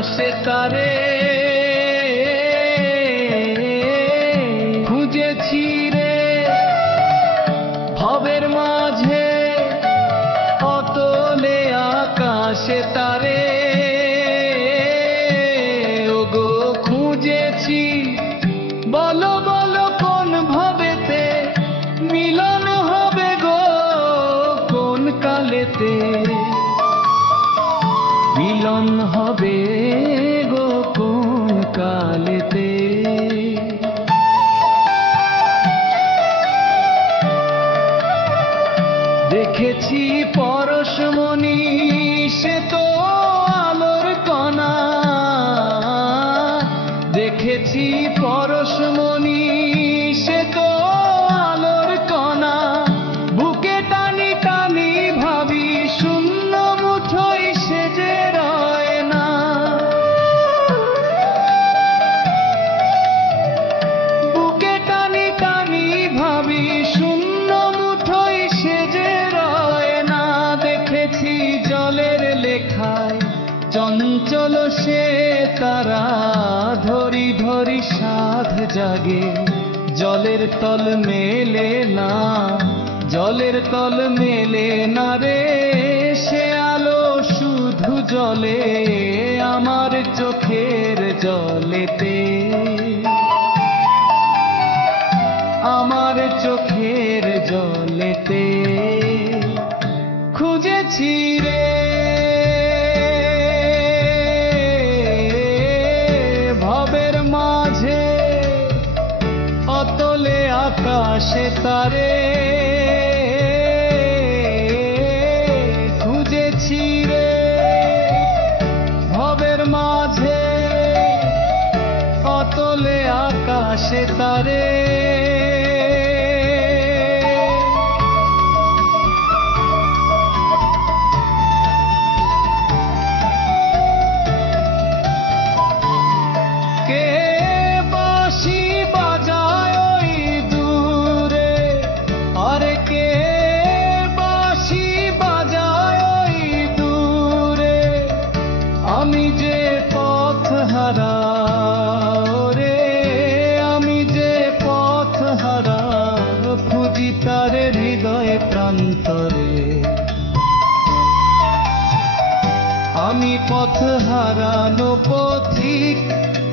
আকাশে তারে খুঁজেছি রে ভবের মাঝে অতলে আকাশে তারে ওগো খুঁজেছি বলো বলো কোন ভবেতে মিলন হবে গো কোন কালেতে মিলন হবে গো কোন কালেতে দেখেছি পরশমণি সে তো আলোর কণা দেখেছি পরশমণি সে তো আলোর কণা বুকে টানি টানি ভাবি শূন্য মুঠোই সে যে রয় না বুকে টানি টানি ভাবি শূন্য মুঠোই সে যে রয় না দেখেছি জলের লেখায় চঞ্চল সে তারা ধরি ধরি সাধ জাগে জলের তল মেলে না জলের তল মেলে না রে সে আলো শুধু জলে আমার চোখের জলেতে আমার চোখের জলেতে খুঁজেছি রে ভবের মাঝে অতলে আকাশে তারে খুঁজেছি রে ভবের মাঝে অতলে আকাশে তারে আমি যে পথ হারা রে আমি যে পথ হারা খুঁজি তার হৃদয় প্রান্তরে আমি পথ হারানো পথিক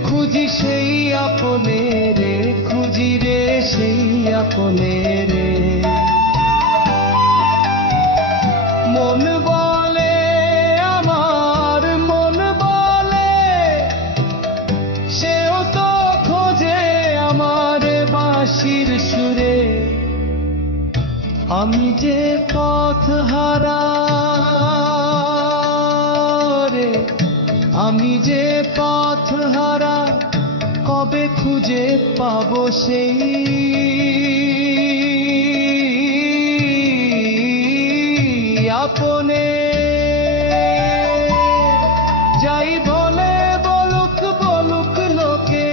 খুঁজি সেই আপনে রে খুঁজি রে সেই আপনে রে মন বলে আমার মন বলে সেও তো খোঁজে আমার বাঁশির সুরে আমি যে পথ হারা রে আমি যে পথ হারা কবে খুঁজে পাবো সেই আপনে যাই বলে বলুক বলুক লোকে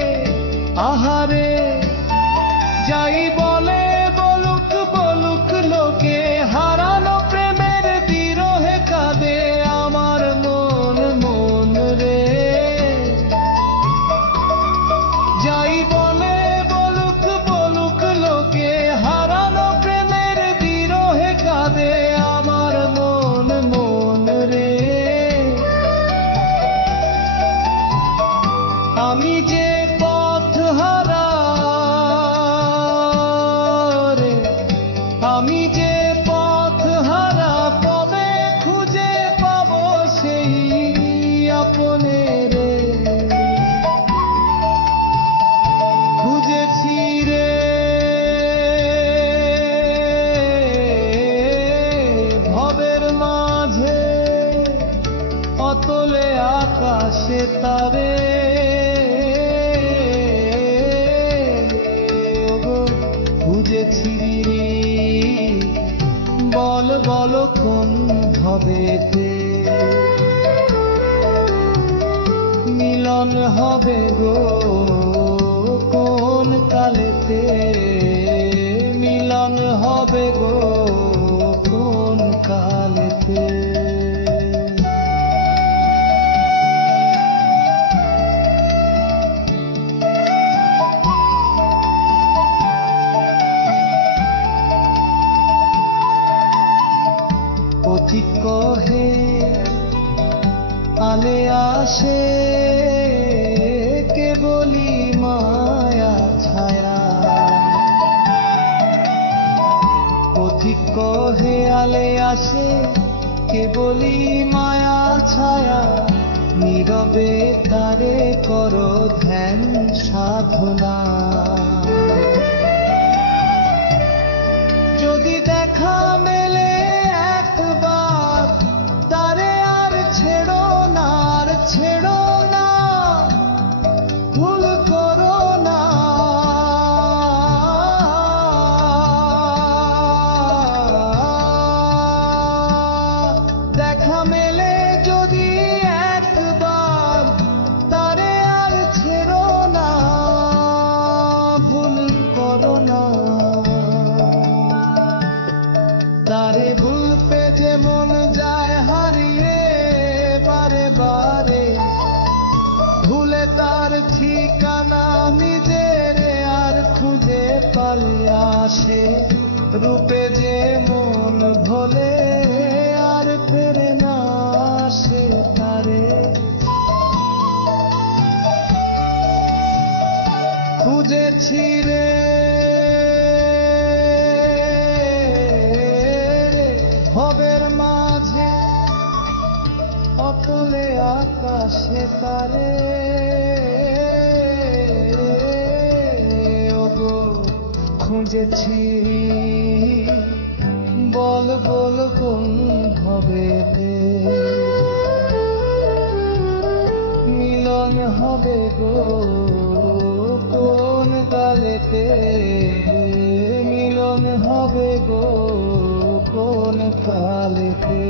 আহারে যাই বলে বলুক বলুক লোকে হারানো প্রেমের বিরহে কাঁদে আমার মন মন রে যাই বলে বলুক বলুক লোকে হারানো প্রেমের বিরহে কাঁদে আমার মন মন রে আমি যে পথ হারা রে আমি যে পথ হারা কবে খুঁজে পাবো সেই আপনে রে খুঁজেছি রে ভবের মাঝে অতলে আকাশে তারে খুঁজেছি বল বল কোন ভবেতে মিলন হবে গো কোন কালেতে মিলন হবে গো কোন কালেতে কালে আসে কেবলি মায়া ছায়া, পথিক কহে আলে আসে কেবলি মায়া ছায়া, নীরবে তারে করো ধ্যান সাধনা। যদি দেখা মেলে একবার তারে আর ছেড়ো না, আর ছেড়ো না, ভুল করো না। দেখা মেলে যদি একবার তারে আর ছেড়ো না, ভুল করো না। তারে ভুলতে যে মন যায় হারিয়ে বারে বারে, ভুলে তার ঠিকানা নিজের আর খুঁজে পালে আসে, রূপে যে মন ভোলে আর ফেরে না সে তারে। খুঁজেছি রে ভবের মাঝে অতলে আকাশে তারে, ওগো খুঁজেছি বল বল কোন ভবেতে মিলন হবে গো কোন কালেতে, মিলন হবে গো কোন কালেতে।